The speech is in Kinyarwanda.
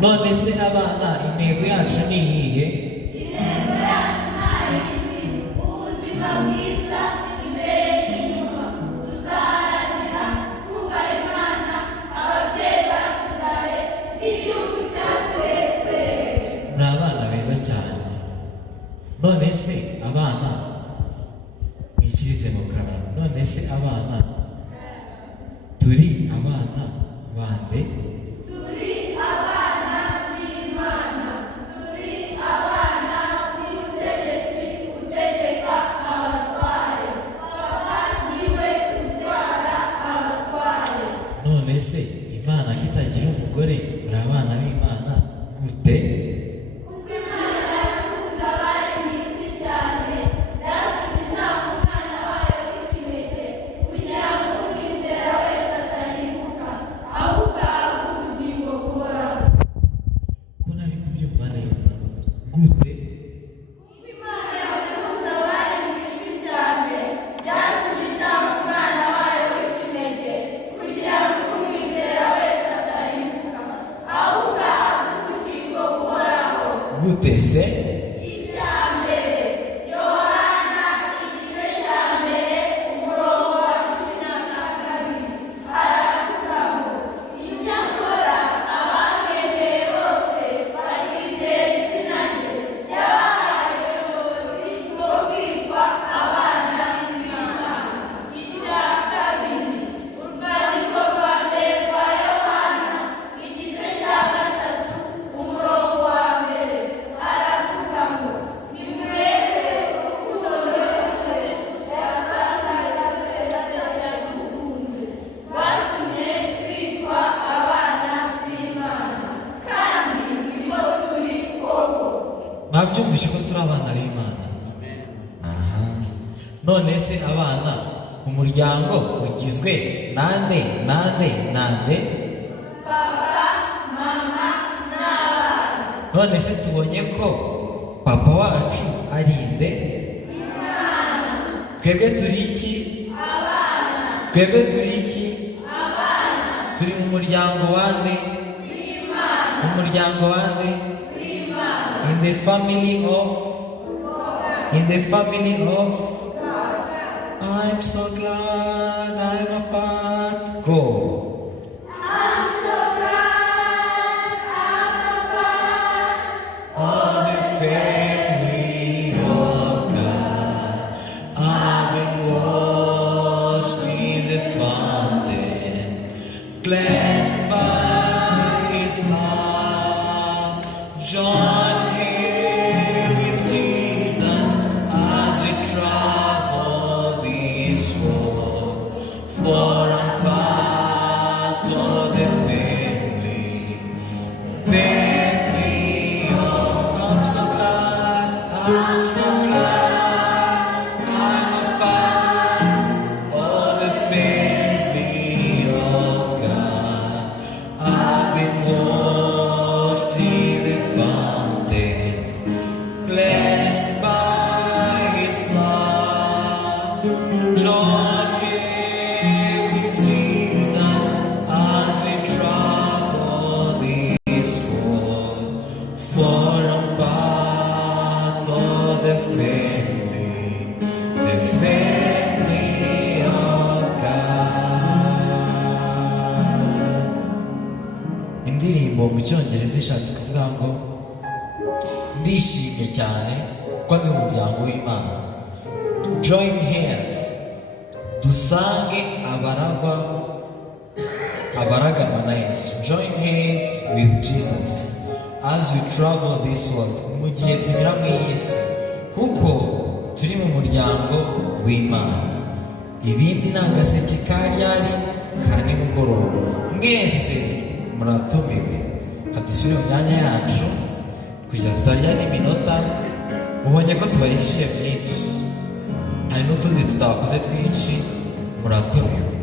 none se abana intego yacu ni iyihe? Intego yacu nta yindi, ubuzima bwiza imbere n'inyuma. Tuzaharanira kubaha Imana, ababyeyi batubyaye, n'igihugu cyaturetse. Muri abana beza cyane. None se abana mwikirize mu kanwa. None se abana turi abana bande? Ese Imana kitagira umugore muri abana b'Imana gute? Kuko Imana yakunze abari mu isi cyane, byatumye itanga umwana wayo w'ikinege, kugira ngo umwizera wese atarimbuka, ahubwo ahabwe ubugingo buhoraho. Ko nari kubyumva neza gute? Kuko Imana yakunze abari mu isi cyane, byatumye itanga umwana wayo w'ikinege, kugira ngo umwizera wese atarimbuka, ahubwo ahabwe ubugingo buhoraho. Gute se? Icyambere, Yohana igice cya mbere umurongo wa 12 haravuga ngo, icyakora abamwemeye bose bakizera izina rye, yabahaye ubushobozi bwo kwitwa abana b'Imana. Icya kabiri, urwandiko rwa mbere rwa Yohana igice cya 3 umurongo wa 1 haravuga ngo, nimurebe urukundo rwose yadukunze, rwatumye twitwa abana b'Imana, kandi nibwo turi koko. Mwabyumvise ko turi abana b'Imana? Aha. None se abana umuryango ugizwe nande? Papa, mama n'abana. None se tubonye ko papa wacu ari nde? Imana. Twebwe turi iki? Abana. Twebwe turi iki? Abana Turi mu muryango wande? b'Imana. Mu muryango wande? B'Imana. In the family of I'm so glad I'm a part. Go. I'm so glad I'm a part Of the family of God. I've been washed in the fountain, cleansed by His blood. Join here with Jesus as we travel this road, for I'm part of the family of I'm so glad I'm a part of the family of God. I've been washed in the fountain, blessed by His blood. Join here with Jesus as we travel this road, for I'm part of the family of God. Indirimbo mu cyongereza ishatse kuvuga ngo ndishimye cyane ko ndi mu muryango w'Imana. Join hands, dusange abaraganwa na Yesu. Join hands with Jesus as we travel this world, mu gihe tunyura mu isi, kuko turi mu muryango w'Imana. Ibindi ni agaseke ka ryari ka nimugoroba. Mwese muratumiwe. Kadusubire mu myanya yacu kugira tutarya n'iminota. Mubonye ko tubahishiye byinshi, hari n'utundi tutabakoze twinshi, muratumiwe.